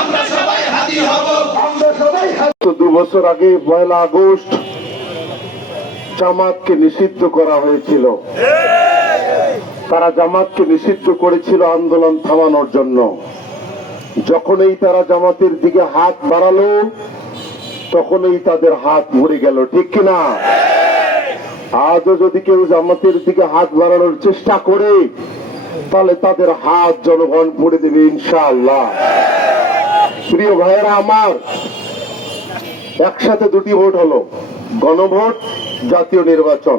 আমরা সবাই হাদি হব। 2 বছর আগে 1 আগস্ট জামাতকে নিষিদ্ধ করা হয়েছিল। তারা জামাতকে নিষিদ্ধ করেছিল আন্দোলন থামানোর জন্য। যখনই তারা জামাতের দিকে হাত বাড়ালো তখনই তাদের হাত মরে গেল, ঠিক কিনা? আজও যদি কেউ জামাতের দিকে হাত বাড়ানোর চেষ্টা করে তাহলে তাদের হাত জনগণ পড়ে দেবে ইনশাআল্লাহ। প্রিয় ভাইয়েরা আমার, একসাথে 2টি ভোট হলো, গণভোট, জাতীয় নির্বাচন।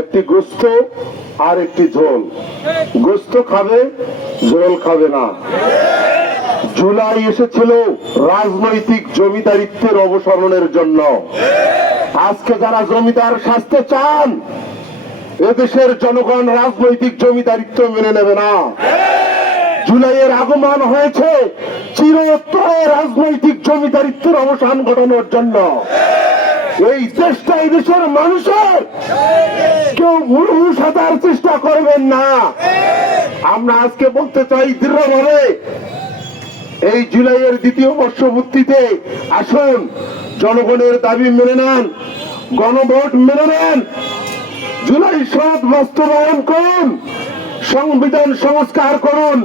একটি গোস্ত আর একটি ঝোল। গোস্ত খাবে, ঝোল খাবে না। জুলাই এসেছিল রাজনৈতিক জমিদারিত্বের অবসানের জন্য। আজকে যারা জমিদার সাজতে চান, এদেশের জনগণ রাজনৈতিক জমিদারিত্ব মেনে নেবে না। জুলাইয়ের আগমন হয়েছে চিরতরে রাজনৈতিক জমিদারিত্বের অবসান ঘটানোর জন্য। এই চেষ্টা এই দেশের মানুষের, কেউ ভুলু সাজার চেষ্টা করবেন না। আমরা আজকে বলতে চাই দৃঢ়ভাবে, এই জুলাইয়ের 2য় বর্ষপূর্তিতে আসুন জনগণের দাবি মেনে নেন, গণভোট মেনে নেন, জুলাই সনদ বাস্তবায়ন করুন, সংবিধান সংস্কার করুন,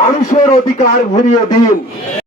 মানুষের অধিকার ফিরিয়ে দিন।